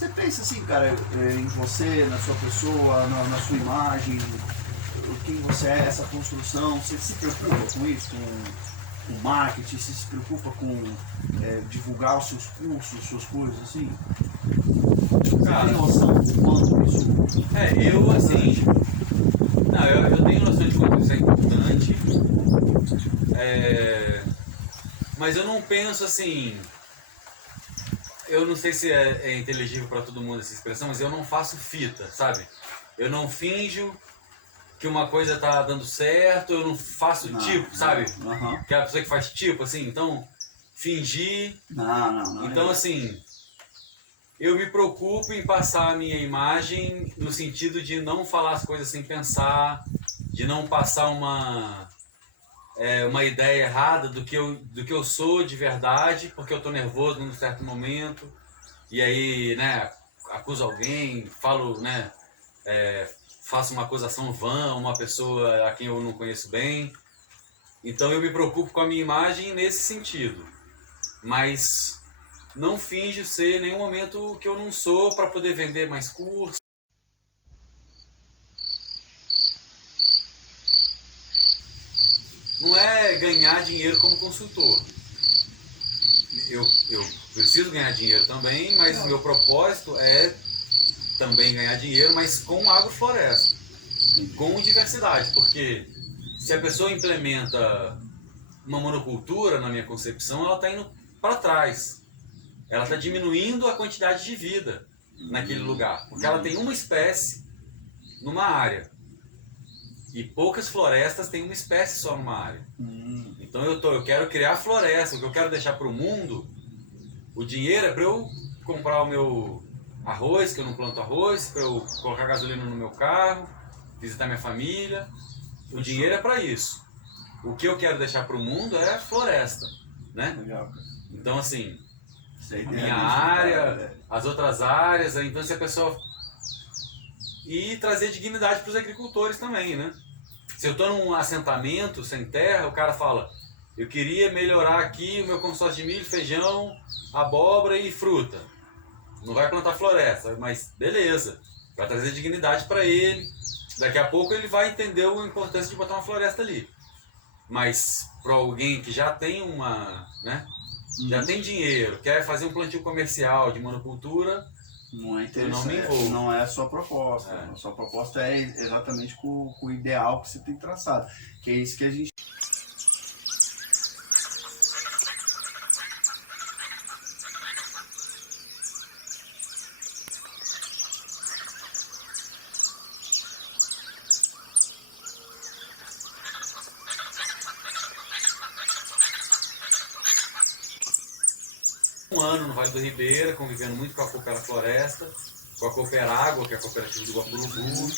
Você pensa assim, cara, em você, na sua pessoa, na sua imagem, quem você é, essa construção, você se preocupa com isso, com marketing, você se preocupa com divulgar os seus cursos, suas coisas, assim? Cara, Você tem noção de quanto isso... eu assim... Não, eu tenho noção de quanto isso é importante, mas eu não penso assim... Eu não sei se é inteligível para todo mundo essa expressão, mas eu não faço fita, sabe? Eu não finjo que uma coisa tá dando certo, eu não faço tipo, sabe? Aquela pessoa que faz tipo, assim, então, fingir. Não. Então, assim, eu me preocupo em passar a minha imagem no sentido de não falar as coisas sem pensar, de não passar uma ideia errada do que eu sou de verdade, porque eu tô nervoso num certo momento, e aí, né, acuso alguém, falo, né, faço uma acusação vã a uma pessoa a quem eu não conheço bem. Então eu me preocupo com a minha imagem nesse sentido, mas não finjo ser em nenhum momento que eu não sou para poder vender mais curso. Não é ganhar dinheiro como consultor. Eu preciso ganhar dinheiro também, mas o meu propósito é também ganhar dinheiro, mas com agrofloresta, com diversidade, porque se a pessoa implementa uma monocultura, na minha concepção, ela está indo para trás. Ela está diminuindo a quantidade de vida naquele lugar, porque ela tem uma espécie numa área e poucas florestas têm uma espécie só numa área. Então eu quero criar floresta, o que eu quero deixar para o mundo, o dinheiro é para eu comprar o meu arroz, que eu não planto arroz, para eu colocar gasolina no meu carro, visitar minha família. O dinheiro é para isso. O que eu quero deixar para o mundo é floresta, né? Legal. Então, assim, a ideia minha disso, área, cara, as outras áreas, então se a pessoa... E trazer dignidade para os agricultores também, né? Se eu estou num assentamento sem terra, o cara fala, eu queria melhorar aqui o meu consórcio de milho, feijão, abóbora e fruta. Não vai plantar floresta, mas beleza, vai trazer dignidade para ele. Daqui a pouco ele vai entender a importância de botar uma floresta ali. Mas para alguém que já tem né? Já tem dinheiro, quer fazer um plantio comercial de monocultura, não é eu não me envolvo. Não é a sua proposta. A sua proposta é exatamente com o ideal que você tem traçado. Que é isso que a gente... Um ano no Vale do Ribeira, convivendo muito com a Coopera Floresta, com a Coopera Água, que é a cooperativa do Guapurubu,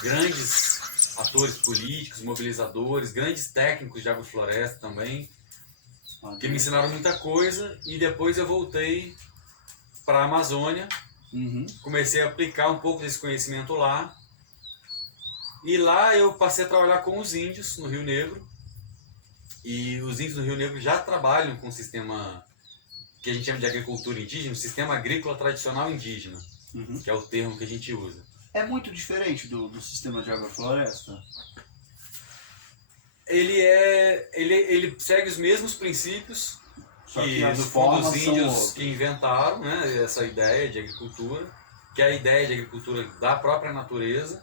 grandes atores políticos, mobilizadores, grandes técnicos de agrofloresta também, que me ensinaram muita coisa, e depois eu voltei para a Amazônia, comecei a aplicar um pouco desse conhecimento lá, e lá eu passei a trabalhar com os índios no Rio Negro, e os índios do Rio Negro já trabalham com o sistema que a gente chama de agricultura indígena, o sistema agrícola tradicional indígena, que é o termo que a gente usa. É muito diferente do sistema de agrofloresta? Ele segue os mesmos princípios que no fundo os índios que inventaram, né, essa ideia de agricultura, que é a ideia de agricultura da própria natureza.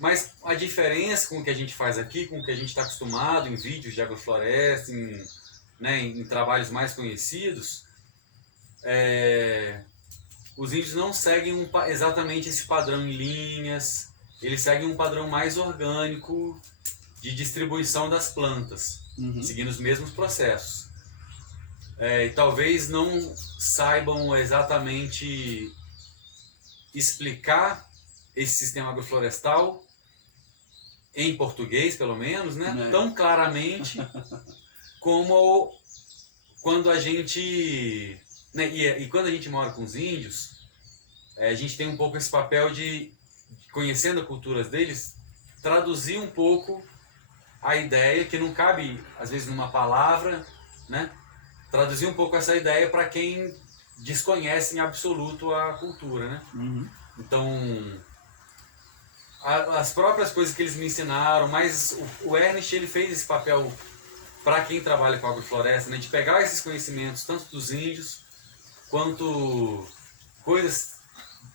Mas a diferença com o que a gente faz aqui, com o que a gente está acostumado em vídeos de agrofloresta, em trabalhos mais conhecidos, os índios não seguem exatamente esse padrão em linhas, eles seguem um padrão mais orgânico de distribuição das plantas, seguindo os mesmos processos. E talvez não saibam exatamente explicar esse sistema agroflorestal em português, pelo menos, né? Tão claramente como quando a gente... Né? E quando a gente mora com os índios, a gente tem um pouco esse papel de, conhecendo a cultura deles, traduzir um pouco a ideia, que não cabe, às vezes, numa palavra, né? Traduzir um pouco essa ideia para quem desconhecem em absoluto a cultura, né? Uhum. Então, as próprias coisas que eles me ensinaram, mas o Ernest ele fez esse papel para quem trabalha com agrofloresta, né, de pegar esses conhecimentos tanto dos índios quanto coisas,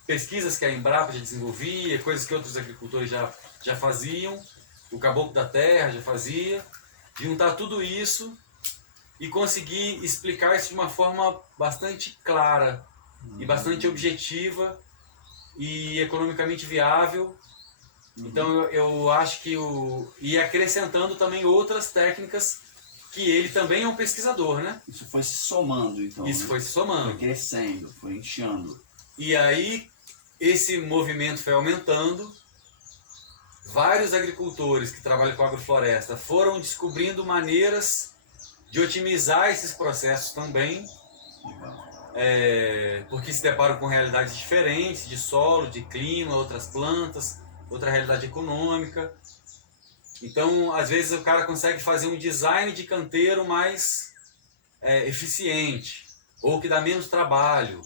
pesquisas que a Embrapa já desenvolvia, coisas que outros agricultores já faziam, o Caboclo da Terra já fazia, de juntar tudo isso e conseguir explicar isso de uma forma bastante clara e bastante objetiva e economicamente viável. Então eu acho que e acrescentando também outras técnicas, que ele também é um pesquisador, né? Isso foi se somando, então. Isso, né? foi se somando. Foi crescendo, foi inchando. E aí esse movimento foi aumentando. Vários agricultores que trabalham com agrofloresta foram descobrindo maneiras de otimizar esses processos também, porque se deparam com realidades diferentes de solo, de clima, outras plantas, outra realidade econômica. Então, às vezes o cara consegue fazer um design de canteiro mais eficiente, ou que dá menos trabalho,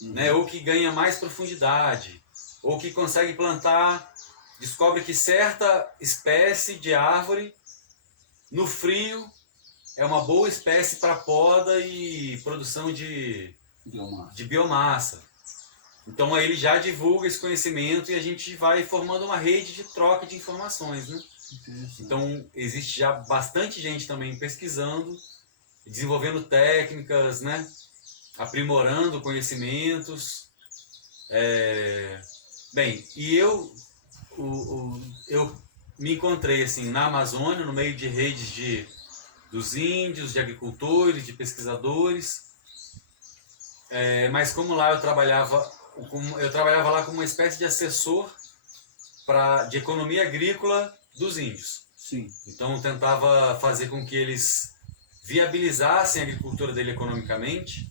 né? Ou que ganha mais profundidade, ou que consegue plantar, descobre que certa espécie de árvore no frio é uma boa espécie para poda e produção de biomassa. Então aí ele já divulga esse conhecimento e a gente vai formando uma rede de troca de informações, né? Então existe já bastante gente também pesquisando, desenvolvendo técnicas, né? Aprimorando conhecimentos. Bem, e eu me encontrei assim na Amazônia, no meio de redes dos índios, de agricultores, de pesquisadores, mas como lá eu trabalhava lá como uma espécie de assessor de economia agrícola dos índios. Sim. Então tentava fazer com que eles viabilizassem a agricultura dele economicamente,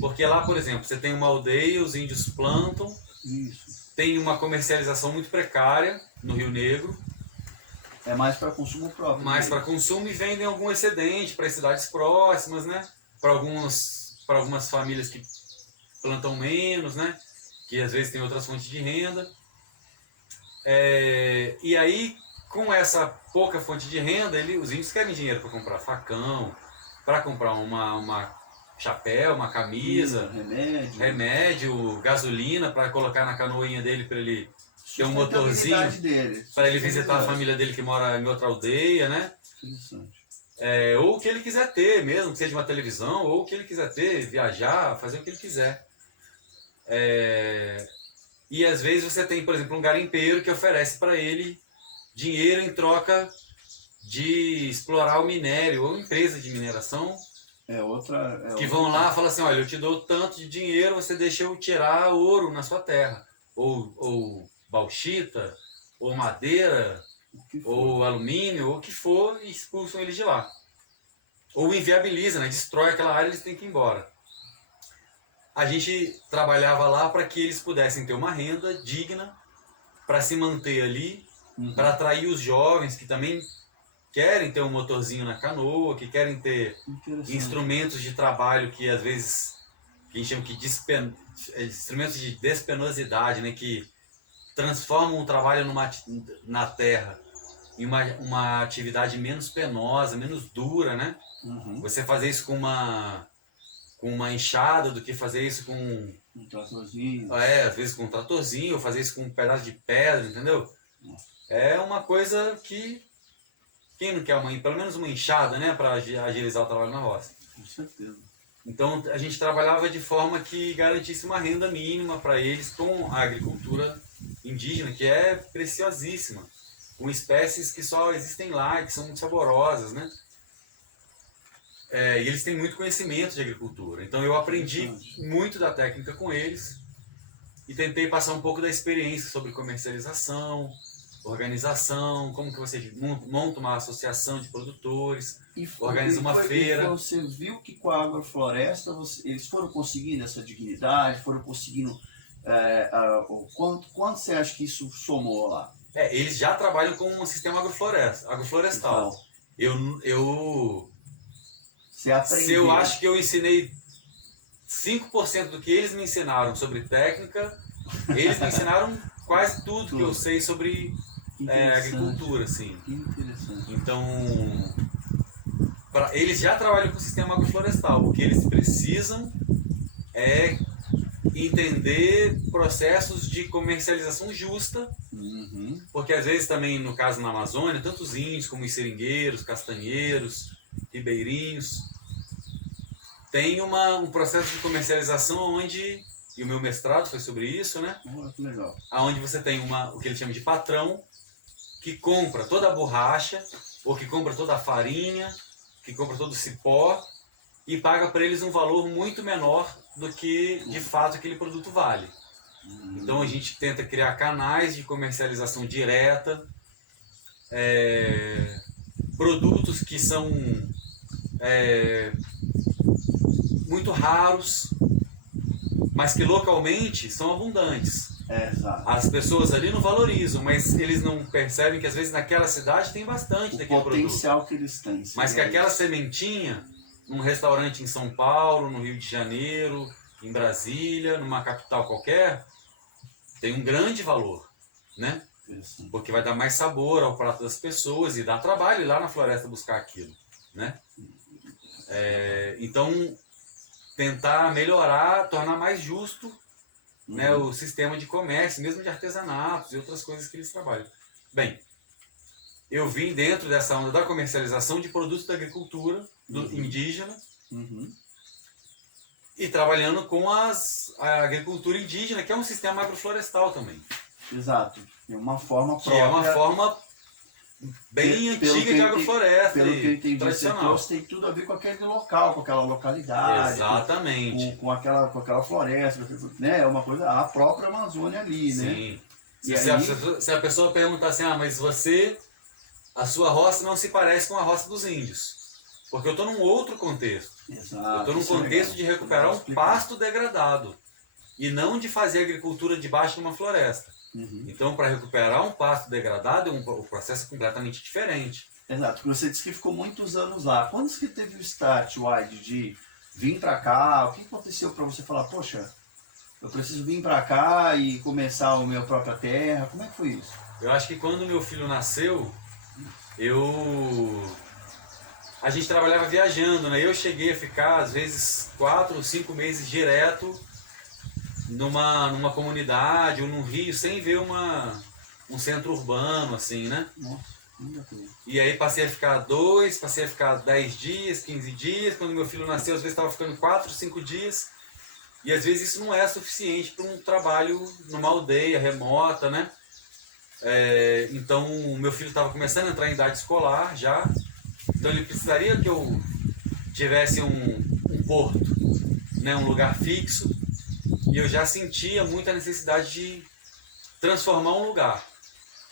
porque lá, por exemplo, você tem uma aldeia, os índios plantam, tem uma comercialização muito precária no Rio Negro. É mais para consumo próprio. Mais para consumo, e vendem algum excedente para as cidades próximas, né? Para algumas famílias que plantam menos, né? Que às vezes tem outras fontes de renda. E aí, com essa pouca fonte de renda, os índios querem dinheiro para comprar facão, para comprar uma chapéu, uma camisa, remédio, gasolina para colocar na canoinha dele para ele ter um motorzinho para ele visitar a família dele que mora em outra aldeia, né? Interessante. Ou o que ele quiser ter mesmo, que seja uma televisão, ou o que ele quiser ter, viajar, fazer o que ele quiser. E às vezes você tem, por exemplo, um garimpeiro que oferece para ele dinheiro em troca de explorar o minério, ou empresa de mineração, que vão lá e falam assim, olha, eu te dou tanto de dinheiro, você deixa eu tirar ouro na sua terra, ou bauxita, ou madeira, ou alumínio, ou o que for, e expulsam eles de lá. Ou inviabiliza, né? Destrói aquela área e eles têm que ir embora. A gente trabalhava lá para que eles pudessem ter uma renda digna, para se manter ali, para atrair os jovens que também querem ter um motorzinho na canoa, que querem ter instrumentos de trabalho que às vezes que a gente chama de instrumentos de despenosidade, né? Que transformam o trabalho na terra em uma atividade menos penosa, menos dura, né? Você fazer isso com uma enxada do que fazer isso com um tratorzinho. Às vezes com um tratorzinho, ou fazer isso com um pedaço de pedra, entendeu? É uma coisa que quem não quer pelo menos uma enxada, né, para agilizar o trabalho na roça. Com certeza. Então a gente trabalhava de forma que garantisse uma renda mínima para eles com a agricultura indígena, que é preciosíssima, com espécies que só existem lá e que são muito saborosas, né? E eles têm muito conhecimento de agricultura. Então eu aprendi muito da técnica com eles e tentei passar um pouco da experiência sobre comercialização, organização, como que você monta uma associação de produtores, organiza uma feira. E você viu que com a agrofloresta eles foram conseguindo essa dignidade, foram conseguindo... quanto você acha que isso somou lá? Eles já trabalham com um sistema agroflorestal. Então, você aprendeu. Se eu acho que eu ensinei 5% do que eles me ensinaram sobre técnica, eles me ensinaram quase tudo que eu sei sobre agricultura, assim. Que interessante. Então, eles já trabalham com o sistema agroflorestal. O que eles precisam é entender processos de comercialização justa, porque às vezes também, no caso na Amazônia, tanto os índios como os seringueiros, castanheiros, ribeirinhos, tem um processo de comercialização onde, e o meu mestrado foi sobre isso, né? Que legal. Onde você tem o que eles chamam de patrão, que compra toda a borracha, ou que compra toda a farinha, que compra todo o cipó, e paga para eles um valor muito menor do que, de fato, aquele produto vale. Então a gente tenta criar canais de comercialização direta, produtos que são muito raros, mas que localmente são abundantes. Exato. As pessoas ali não valorizam, mas eles não percebem que às vezes naquela cidade tem bastante daquele produto. O potencial que eles têm. Mas que aquela sementinha, num restaurante em São Paulo, no Rio de Janeiro, em Brasília, numa capital qualquer, tem um grande valor, né? Isso. Porque vai dar mais sabor ao prato das pessoas e dá trabalho ir lá na floresta buscar aquilo, né? Então, tentar melhorar, tornar mais justo, né, o sistema de comércio, mesmo de artesanatos e outras coisas que eles trabalham. Bem, eu vim dentro dessa onda da comercialização de produtos da agricultura indígena e trabalhando com a agricultura indígena, que é um sistema agroflorestal também. Exato. É uma forma própria. Que é uma forma bem antiga de agrofloresta. Pelo que eu entendi, tradicional. Você tem tudo a ver com aquele local, com aquela localidade. Exatamente. Com aquela floresta, né? É uma coisa, a própria Amazônia ali, né? Sim. Se a pessoa perguntar assim, mas a sua roça não se parece com a roça dos índios. Porque eu estou num outro contexto. Exato. Eu estou num contexto de recuperar um pasto degradado. E não de fazer agricultura debaixo de uma floresta. Então, para recuperar um pasto degradado, o processo é completamente diferente. Exato. Você disse que ficou muitos anos lá. Quando que teve o start, Wide, de vir para cá? O que aconteceu para você falar, poxa, eu preciso vir para cá e começar a minha própria terra? Como é que foi isso? Eu acho que quando meu filho nasceu, a gente trabalhava viajando, né? Eu cheguei a ficar, às vezes, 4 ou 5 meses direto numa comunidade ou num rio, sem ver um centro urbano, assim, né? Nossa, e aí passei a ficar 2, passei a ficar 10 dias, 15 dias. Quando meu filho nasceu, às vezes estava ficando 4, 5 dias. E às vezes isso não é suficiente para um trabalho numa aldeia remota, né? Então, meu filho estava começando a entrar em idade escolar já. Então ele precisaria que eu tivesse um porto, né? Um lugar fixo. E eu já sentia muita necessidade de transformar um lugar.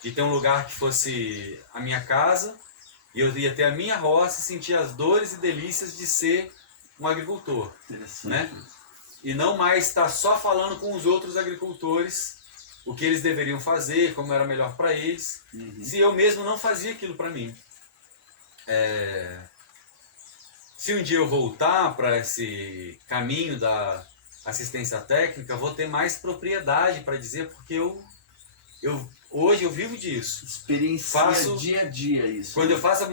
De ter um lugar que fosse a minha casa, e eu ia ter a minha roça e sentir as dores e delícias de ser um agricultor. Né? E não mais estar só falando com os outros agricultores o que eles deveriam fazer, como era melhor para eles, se eu mesmo não fazia aquilo para mim. Se um dia eu voltar para esse caminho da assistência técnica, vou ter mais propriedade para dizer, porque hoje eu vivo disso. Faço dia a dia isso. Quando eu faço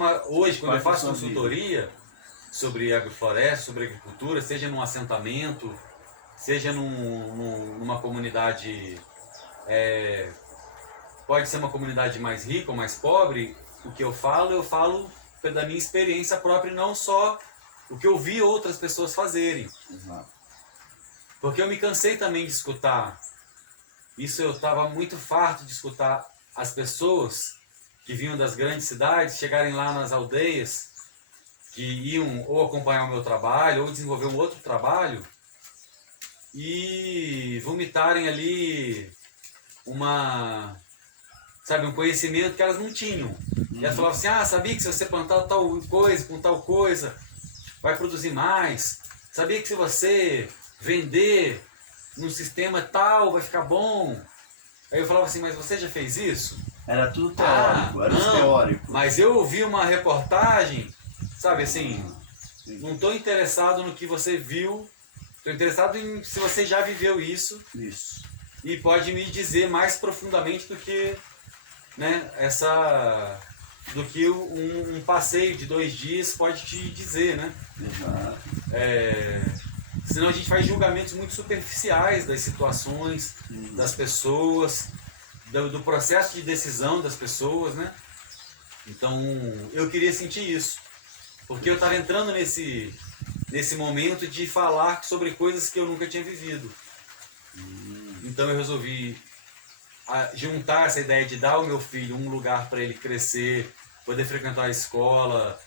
consultoria sobre agrofloresta, sobre agricultura, seja num assentamento, seja numa comunidade, pode ser uma comunidade mais rica ou mais pobre, o que eu falo da minha experiência própria e não só o que eu vi outras pessoas fazerem. Exato. Porque eu me cansei também de escutar. Isso, eu estava muito farto de escutar as pessoas que vinham das grandes cidades chegarem lá nas aldeias, que iam ou acompanhar o meu trabalho ou desenvolver um outro trabalho e vomitarem ali um conhecimento que elas não tinham. E elas falavam assim, sabia que se você plantar tal coisa com tal coisa, vai produzir mais? Sabia que se você vender num sistema tal, vai ficar bom? Aí eu falava assim, mas você já fez isso? Era tudo teórico, era teórico. Mas eu ouvi uma reportagem, sabe assim, não estou interessado no que você viu Estou interessado em se você já viveu isso. Isso. E pode me dizer mais profundamente do que, né, do que um passeio de 2 dias pode te dizer, né? Exato. Senão a gente faz julgamentos muito superficiais das situações, das pessoas, do processo de decisão das pessoas, né? Então eu queria sentir isso, porque eu estava entrando nesse momento de falar sobre coisas que eu nunca tinha vivido. Então eu resolvi juntar essa ideia de dar ao meu filho um lugar para ele crescer, poder frequentar a escola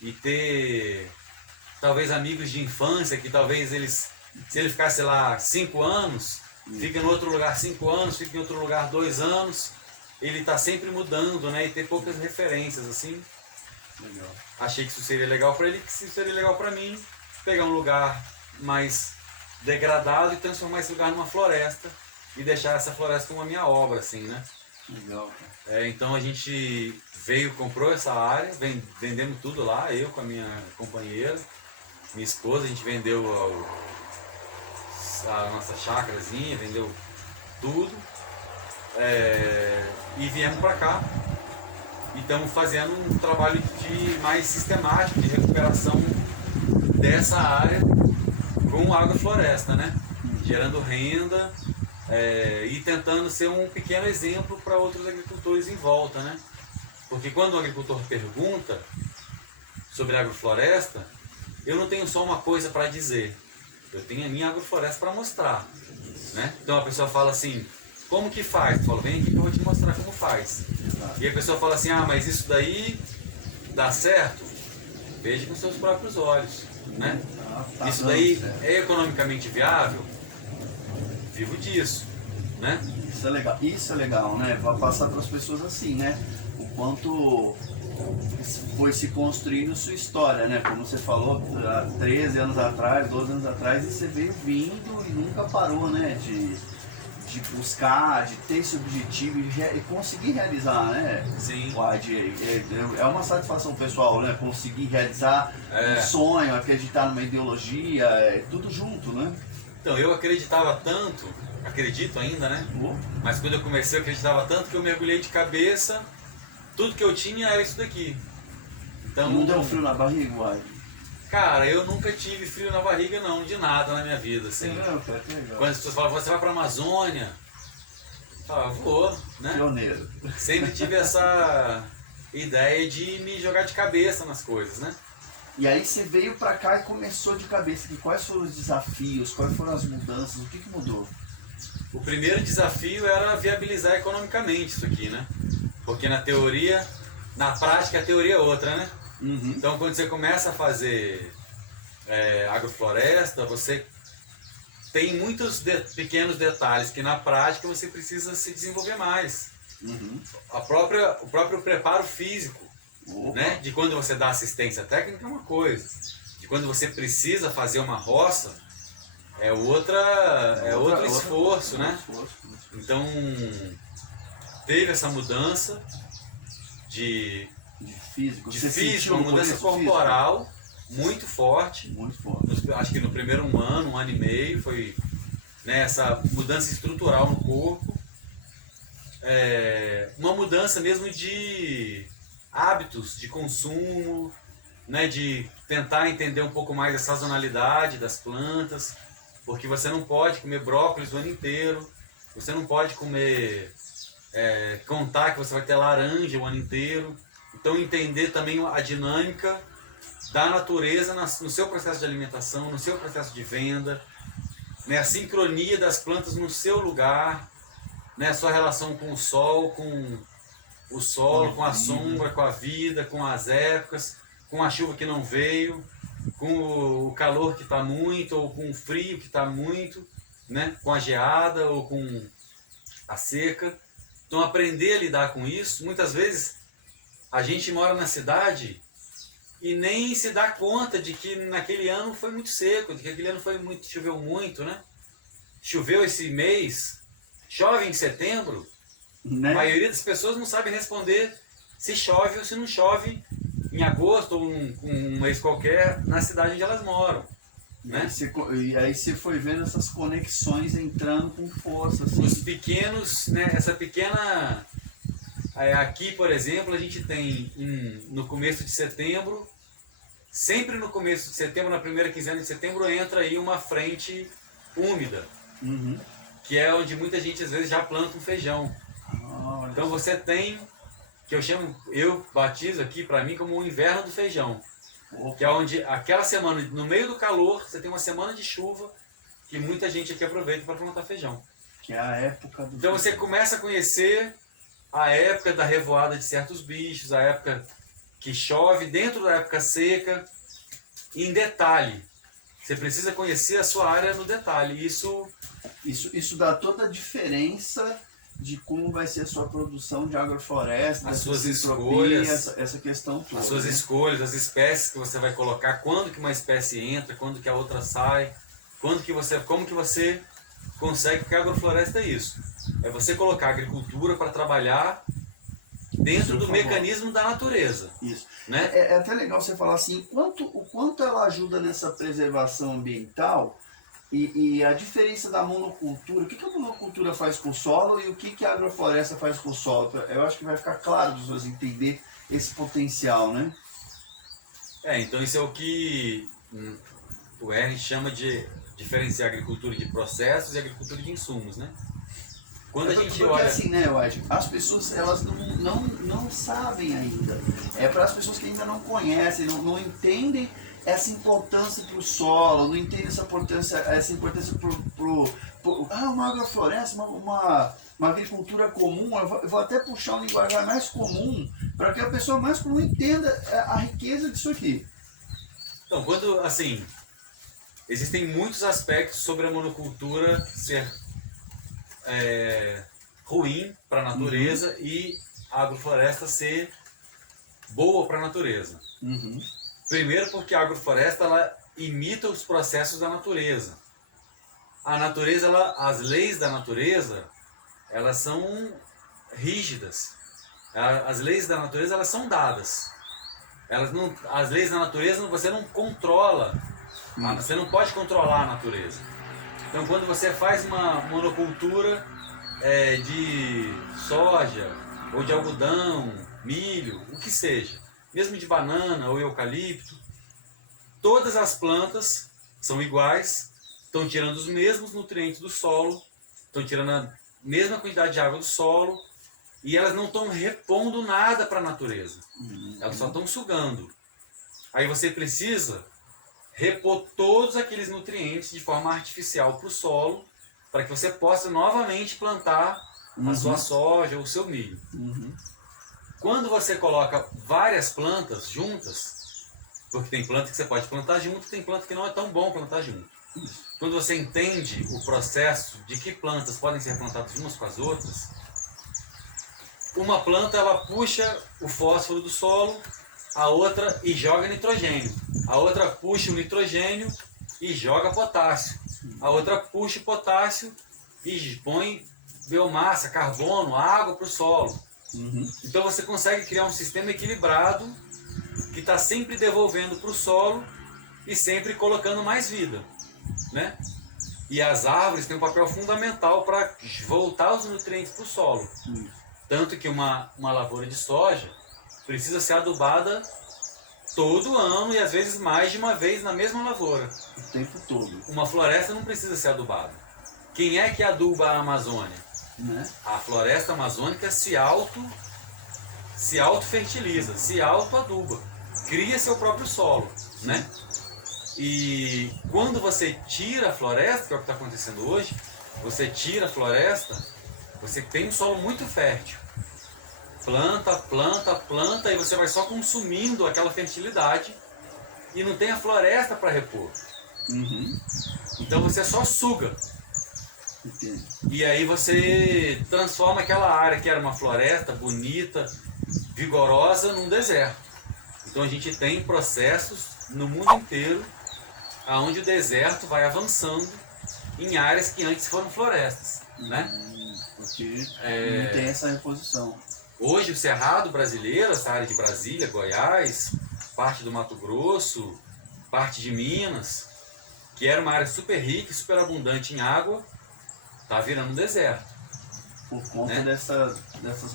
e ter talvez amigos de infância que talvez se ele ficasse lá 5 anos, fica em outro lugar 5 anos, fica em outro lugar 2 anos, ele está sempre mudando, né? E ter poucas referências assim. Legal. Achei que isso seria legal para ele, que isso seria legal para mim, pegar um lugar mais degradado e transformar esse lugar numa floresta e deixar essa floresta como a minha obra, assim, né? Legal, cara. Então a gente comprou essa área, vendemos tudo lá, eu com a minha companheira, minha esposa, a gente vendeu a nossa chácarazinha, vendeu tudo, e viemos para cá e estamos fazendo um trabalho mais sistemático de recuperação dessa área com agrofloresta, né? Gerando renda e tentando ser um pequeno exemplo para outros agricultores em volta, né? Porque quando o agricultor pergunta sobre agrofloresta, eu não tenho só uma coisa para dizer, eu tenho a minha agrofloresta para mostrar, né? Então a pessoa fala assim, como que faz? Eu falo, vem aqui que eu vou te mostrar como faz. E a pessoa fala assim, mas isso daí dá certo? Veja com seus próprios olhos, né? Isso daí é economicamente viável? Vivo disso, né? Isso é legal, né? Para passar para as pessoas assim, né? O quanto foi se construindo sua história, né? Como você falou, há 13 anos atrás, 12 anos atrás, e você veio vindo e nunca parou, né? De buscar, de ter esse objetivo e conseguir realizar, né? Sim. É uma satisfação pessoal, né? Conseguir realizar um sonho, acreditar numa ideologia, tudo junto, né? Então, eu acreditava tanto, acredito ainda, né? Mas quando eu comecei, eu acreditava tanto que eu mergulhei de cabeça, tudo que eu tinha era isso daqui. Então, não deu frio na barriga, uai? Cara, eu nunca tive frio na barriga não, de nada na minha vida, assim. Não, cara, que legal. Quando as pessoas falam, você vai pra Amazônia? Eu falo, vou, né? Pioneiro. Sempre tive essa ideia de me jogar de cabeça nas coisas, né? E aí você veio pra cá e começou de cabeça. Quais foram os desafios, quais foram as mudanças, o que mudou? O primeiro desafio era viabilizar economicamente isso aqui, né? Porque na teoria, na prática a teoria é outra, né? Uhum. Então quando você começa a fazer agrofloresta, você tem muitos pequenos detalhes que na prática você precisa se desenvolver mais. Uhum. O próprio preparo físico, né? De quando você dá assistência técnica é uma coisa, de quando você precisa fazer uma roça é outro esforço, né? Então teve essa mudança de físico, uma mudança corporal muito forte. Muito forte. Acho que no primeiro um ano e meio foi, né, essa mudança estrutural no corpo, uma mudança mesmo de hábitos de consumo, né, de tentar entender um pouco mais a sazonalidade das plantas, porque você não pode comer brócolis o ano inteiro, você não pode comer, contar que você vai ter laranja o ano inteiro. Então entender também a dinâmica da natureza no seu processo de alimentação, no seu processo de venda, né, a sincronia das plantas no seu lugar, né, a sua relação com o sol, com a sombra, com a vida, com as épocas, com a chuva que não veio, com o calor que está muito, ou com o frio que está muito, né, com a geada ou com a seca. Então aprender a lidar com isso, muitas vezes a gente mora na cidade e nem se dá conta de que naquele ano foi muito seco, de que aquele ano choveu muito, né? Choveu esse mês, chove em setembro, né? A maioria das pessoas não sabe responder se chove ou se não chove em agosto ou um mês qualquer na cidade onde elas moram. né? E aí você foi vendo essas conexões entrando com força, assim. Os pequenos, né? Essa pequena... Aqui, por exemplo, a gente tem no começo de setembro, sempre no começo de setembro, na primeira quinzena de setembro, entra aí uma frente úmida, Uhum. que é onde muita gente às vezes já planta um feijão. Então você tem, que eu batizo aqui para mim como o inverno do feijão. Que é onde aquela semana, no meio do calor, você tem uma semana de chuva que muita gente aqui aproveita para plantar feijão. Que é a época do Então você feijão. começa a conhecer a época da revoada de certos bichos, a época que chove, dentro da época seca, em detalhe. Você precisa conhecer a sua área no detalhe. Isso dá toda a diferença de como vai ser a sua produção de agrofloresta, as suas entropia, escolhas, essa questão toda. as suas escolhas, as espécies que você vai colocar, quando que uma espécie entra, quando que a outra sai, como que você consegue, porque a agrofloresta é isso. É você colocar a agricultura para trabalhar dentro do mecanismo da natureza. Isso. Né? É até legal você falar assim, o quanto ela ajuda nessa preservação ambiental e a diferença da monocultura, o que a monocultura faz com o solo e o que a agrofloresta faz com o solo. Eu acho que vai ficar claro para as pessoas entender esse potencial, né? Então isso é o que o Ernst chama de diferenciar agricultura de processos e agricultura de insumos, né? Quando a gente porque olha... assim, né, eu acho, as pessoas elas não sabem ainda. É para as pessoas que ainda não conhecem, não entendem essa importância para o solo, não entendem essa importância uma agrofloresta, uma agricultura comum. Eu vou até puxar um linguajar mais comum para que a pessoa mais comum entenda a riqueza disso aqui. Então, existem muitos aspectos sobre a monocultura ser ruim para a natureza e a agrofloresta ser boa para a natureza. Uhum. Primeiro porque a agrofloresta ela imita os processos da natureza. A natureza, as leis da natureza, elas são rígidas. As leis da natureza elas são dadas. As leis da natureza você não controla. Você não pode controlar a natureza. Então quando você faz uma monocultura de soja, ou de algodão, milho, o que seja, mesmo de banana ou eucalipto, todas as plantas são iguais, estão tirando os mesmos nutrientes do solo, estão tirando a mesma quantidade de água do solo, e elas não estão repondo nada para a natureza. Elas só estão sugando. Aí você precisa repor todos aqueles nutrientes de forma artificial para o solo, para que você possa novamente plantar a sua soja ou o seu milho. Quando você coloca várias plantas juntas, porque tem planta que você pode plantar junto, tem planta que não é tão bom plantar junto. Quando você entende o processo de que plantas podem ser plantadas umas com as outras, uma planta ela puxa o fósforo do solo, a outra e joga nitrogênio. A outra puxa o nitrogênio e joga potássio. A outra puxa o potássio e põe biomassa, carbono, água para o solo. Então você consegue criar um sistema equilibrado que está sempre devolvendo para o solo e sempre colocando mais vida, né? E as árvores têm um papel fundamental para voltar os nutrientes para o solo. Tanto que uma lavoura de soja precisa ser adubada todo ano e às vezes mais de uma vez na mesma lavoura. O tempo todo. Uma floresta não precisa ser adubada. Quem é que aduba a Amazônia? Né? A floresta amazônica se auto-fertiliza, se auto-aduba, cria seu próprio solo, né? E quando você tira a floresta, que é o que está acontecendo hoje, você tira a floresta, você tem um solo muito fértil. Planta, planta, planta, e você vai só consumindo aquela fertilidade e não tem a floresta para repor. Então você só suga. Entendo. E aí você transforma aquela área que era uma floresta bonita, vigorosa, num deserto. Então a gente tem processos no mundo inteiro onde o deserto vai avançando em áreas que antes foram florestas, né? Porque não tem essa reposição. Hoje o Cerrado brasileiro, essa área de Brasília, Goiás, parte do Mato Grosso, parte de Minas, que era uma área super rica e super abundante em água, tá virando um deserto. Por conta né? dessas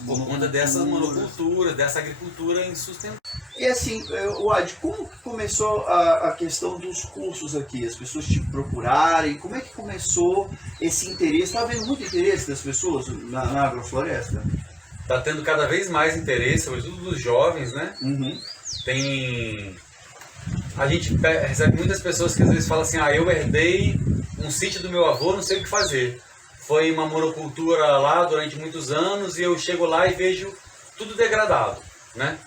Por conta dessas monoculturas, dessa agricultura insustentável. E assim, Wad, como que começou a questão dos cursos aqui? As pessoas te procurarem? Como é que começou esse interesse? Está havendo muito interesse das pessoas na agrofloresta? Está tendo cada vez mais interesse, sobretudo dos jovens, né? Uhum. A gente recebe muitas pessoas que às vezes falam assim, eu herdei um sítio do meu avô, não sei o que fazer. Foi uma monocultura lá durante muitos anos e eu chego lá e vejo tudo degradado, né?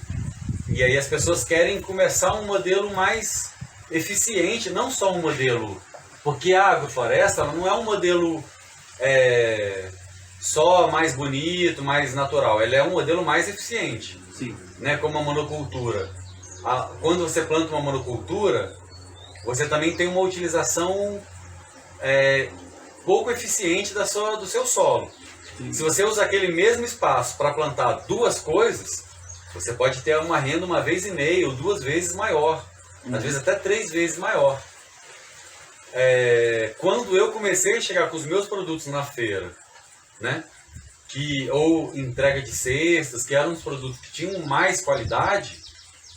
E aí as pessoas querem começar um modelo mais eficiente, não só um modelo, porque a agrofloresta não é um modelo só mais bonito, mais natural, ela é um modelo mais eficiente. Sim. Né, como a monocultura. Quando você planta uma monocultura, você também tem uma utilização pouco eficiente do seu solo. Sim. Se você usa aquele mesmo espaço para plantar duas coisas, você pode ter uma renda 1,5 ou 2 vezes maior, às vezes até 3 vezes maior. Quando eu comecei a chegar com os meus produtos na feira, né, ou entrega de cestas, que eram os produtos que tinham mais qualidade,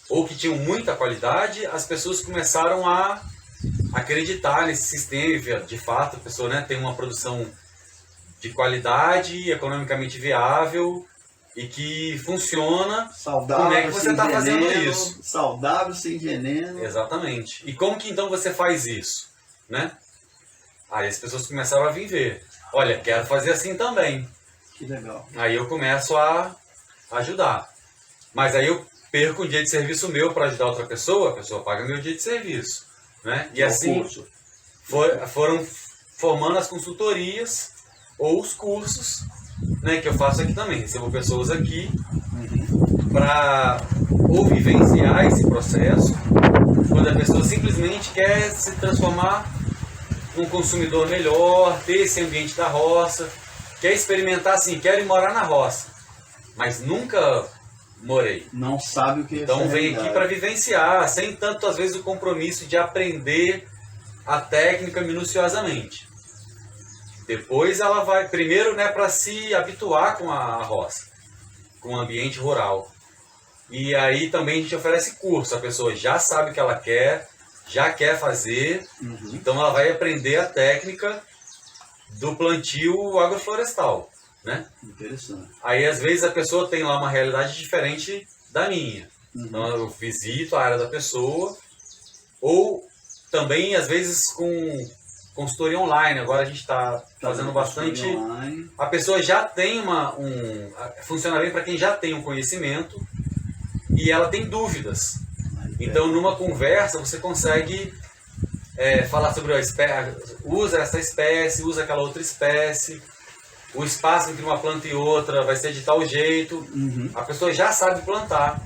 ou que tinham muita qualidade, as pessoas começaram a acreditar nesse sistema e, de fato, a pessoa, né, tem uma produção de qualidade, economicamente viável e que funciona. Saudável, como é que você está fazendo isso? Saudável, sem veneno. Exatamente. E como que então você faz isso? Né? Aí as pessoas começaram a vir ver. Olha, quero fazer assim também. Que legal. Aí eu começo a ajudar. Mas aí eu perco um dia de serviço meu para ajudar outra pessoa, a pessoa paga meu dia de serviço. Né? E assim foram formando as consultorias ou os cursos, né, que eu faço aqui também. Recebo pessoas aqui para ou vivenciar esse processo, quando a pessoa simplesmente quer se transformar num consumidor melhor, ter esse ambiente da roça, quer experimentar assim, quero ir morar na roça, mas nunca morei. Não sabe o que é. Então vem aqui para vivenciar, sem tanto às vezes o compromisso de aprender a técnica minuciosamente. Depois ela vai, primeiro, né, para se habituar com a roça, com o ambiente rural. E aí também a gente oferece curso, a pessoa já sabe o que ela quer, já quer fazer, então ela vai aprender a técnica do plantio agroflorestal, né? Interessante. Aí às vezes a pessoa tem lá uma realidade diferente da minha. Então eu visito a área da pessoa, ou também às vezes com consultoria online. Agora a gente está fazendo bastante. A pessoa já tem funciona bem para quem já tem um conhecimento e ela tem dúvidas. Então numa conversa você consegue falar sobre usa essa espécie, usa aquela outra espécie, o espaço entre uma planta e outra vai ser de tal jeito. A pessoa já sabe plantar,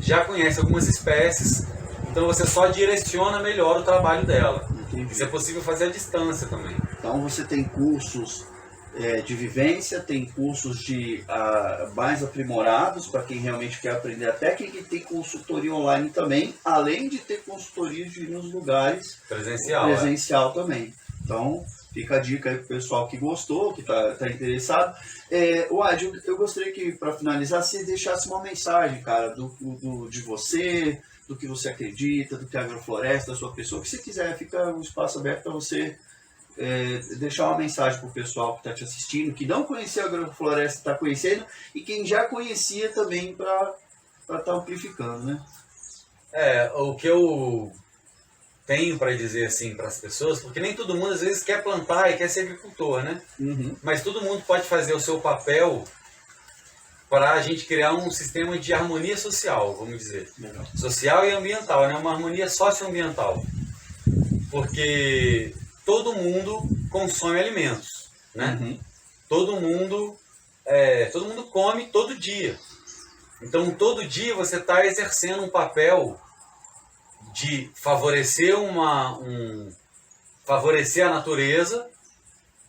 já conhece algumas espécies, então você só direciona melhor o trabalho dela. Isso é possível fazer à distância também. Então você tem cursos de vivência, tem cursos mais aprimorados para quem realmente quer aprender a técnica, e tem consultoria online também, além de ter consultoria de ir nos lugares presencial também. Então fica a dica aí para o pessoal que gostou, que está interessado. Wad, eu gostaria que, para finalizar, você deixasse uma mensagem, cara, de você, do que você acredita, do que é a agrofloresta, da sua pessoa. O que você quiser, fica um espaço aberto para você deixar uma mensagem para o pessoal que está te assistindo, que não conhecia a agrofloresta, está conhecendo, e quem já conhecia também, para estar amplificando, né? O que eu tenho para dizer assim para as pessoas, porque nem todo mundo às vezes quer plantar e quer ser agricultor, né? Mas todo mundo pode fazer o seu papel para a gente criar um sistema de harmonia social, vamos dizer. Legal. Social e ambiental, né? Uma harmonia socioambiental. Porque todo mundo consome alimentos, né? Todo mundo come todo dia. Então todo dia você está exercendo um papel de favorecer favorecer a natureza.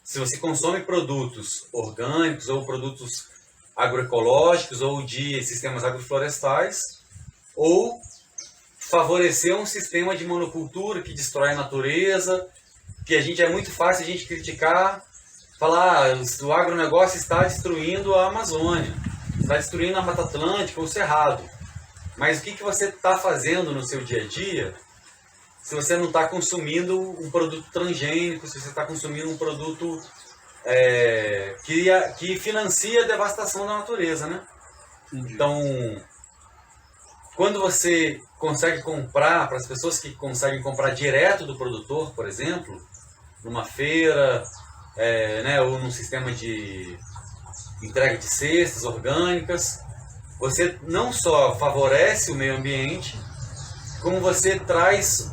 Se você consome produtos orgânicos ou produtos agroecológicos ou de sistemas agroflorestais, ou favorecer um sistema de monocultura que destrói a natureza, que a gente é muito fácil a gente criticar, falar o agronegócio está destruindo a Amazônia, está destruindo a Mata Atlântica, o Cerrado. Mas o que você está fazendo no seu dia a dia se você não está consumindo um produto transgênico, se você está consumindo um produto que financia a devastação da natureza, né? Então, quando você consegue comprar, para as pessoas que conseguem comprar direto do produtor, por exemplo, numa feira, né, ou num sistema de entrega de cestas orgânicas, você não só favorece o meio ambiente, como você traz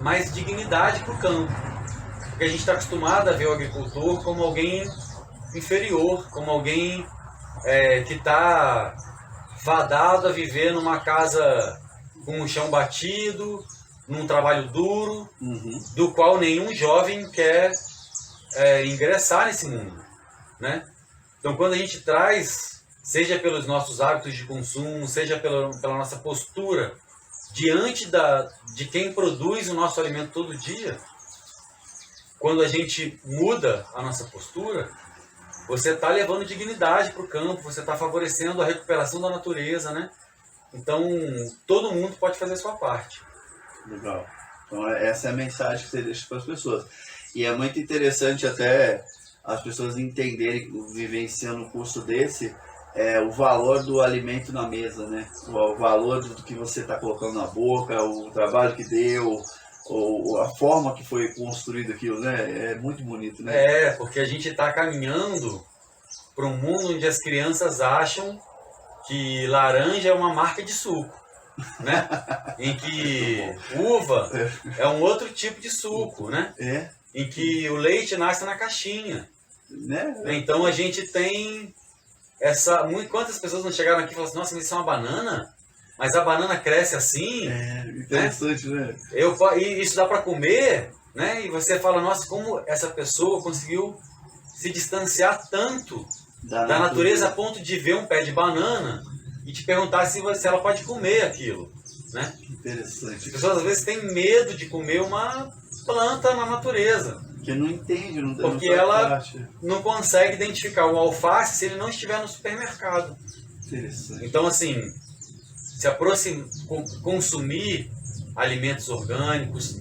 mais dignidade para o campo. Porque a gente está acostumado a ver o agricultor como alguém inferior, como alguém que está fadado a viver numa casa com o chão batido, num trabalho duro, do qual nenhum jovem quer ingressar nesse mundo, né? Então, quando a gente traz, seja pelos nossos hábitos de consumo, seja pela nossa postura diante de quem produz o nosso alimento todo dia, quando a gente muda a nossa postura, você está levando dignidade para o campo, você está favorecendo a recuperação da natureza, né? Então, todo mundo pode fazer a sua parte. Legal. Então, essa é a mensagem que você deixa para as pessoas. E é muito interessante até as pessoas entenderem, vivenciando um curso desse, o valor do alimento na mesa, né? O valor do que você está colocando na boca, o trabalho que deu, ou a forma que foi construído aquilo, né? É muito bonito, né? Porque a gente está caminhando para um mundo onde as crianças acham que laranja é uma marca de suco, né? Em que uva é um outro tipo de suco, né? Em que o leite nasce na caixinha, né? Então a gente tem quantas pessoas não chegaram aqui e falaram assim, nossa, mas isso é uma banana? Mas a banana cresce assim? Interessante, né? E isso dá para comer, né? E você fala, nossa, como essa pessoa conseguiu se distanciar tanto da natureza a ponto de ver um pé de banana e te perguntar se ela pode comer aquilo, né? Interessante. As pessoas às vezes têm medo de comer uma planta na natureza. Que não entende, não porque ela não consegue identificar o alface se ele não estiver no supermercado. Interessante. Então, assim, consumir alimentos orgânicos,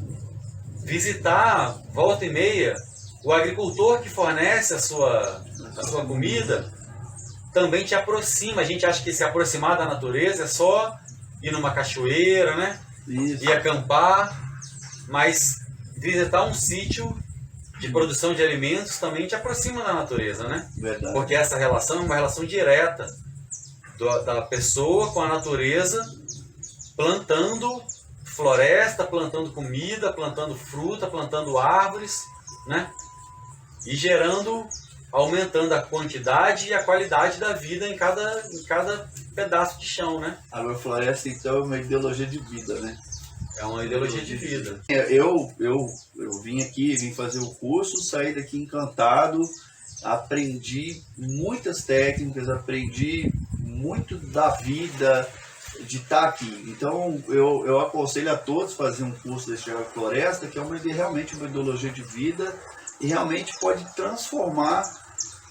visitar, volta e meia, o agricultor que fornece a sua comida, também te aproxima. A gente acha que se aproximar da natureza é só ir numa cachoeira, né? Isso. Ir acampar, mas visitar um sítio de produção de alimentos também te aproxima da natureza, né? Verdade. Porque essa relação é uma relação direta da pessoa com a natureza, plantando floresta, plantando comida, plantando fruta, plantando árvores, né? E aumentando a quantidade e a qualidade da vida em cada pedaço de chão, né? A agrofloresta, então, é uma ideologia de vida, né? É uma ideologia de vida. Eu vim fazer o curso, saí daqui encantado, aprendi muitas técnicas, aprendi muito da vida, de estar aqui. Então, eu aconselho a todos fazer um curso desse agrofloresta, que é realmente uma ideologia de vida e realmente pode transformar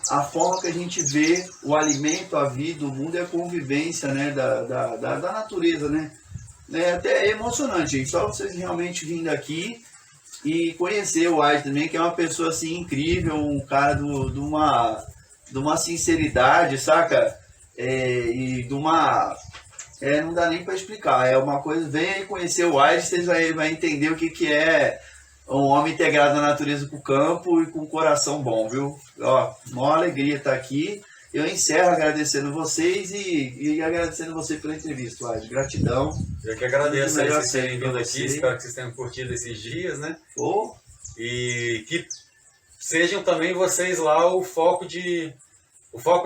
a forma que a gente vê o alimento, a vida, o mundo e a convivência, né, da natureza, né? Até é emocionante, gente. Só vocês realmente vindo aqui e conhecer o Adi também, que é uma pessoa assim incrível, um cara de uma sinceridade, saca? E de uma... não dá nem para explicar. É uma coisa, venha aí conhecer o Adi, vocês vão entender o que é um homem integrado na natureza com o campo e com um coração bom, viu? Ó, maior alegria estar aqui. Eu encerro agradecendo vocês e agradecendo você pela entrevista, Adi. Gratidão. Eu que agradeço vocês terem vindo aqui, espero que vocês tenham curtido esses dias, né? E que sejam também vocês lá o foco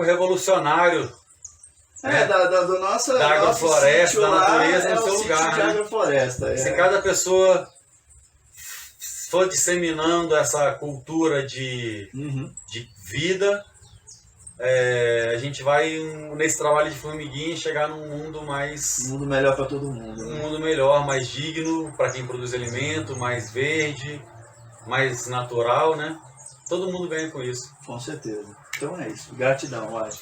revolucionário da agrofloresta, da natureza no seu lugar. Né? Agrofloresta, Se cada pessoa for disseminando essa cultura de vida, a gente vai, nesse trabalho de formiguinha, chegar num mundo mais... Um mundo melhor para todo mundo. Um mundo melhor, mais digno para quem produz alimento, mais verde, mais natural, né? Todo mundo ganha com isso. Com certeza. Então é isso. Gratidão, Wade.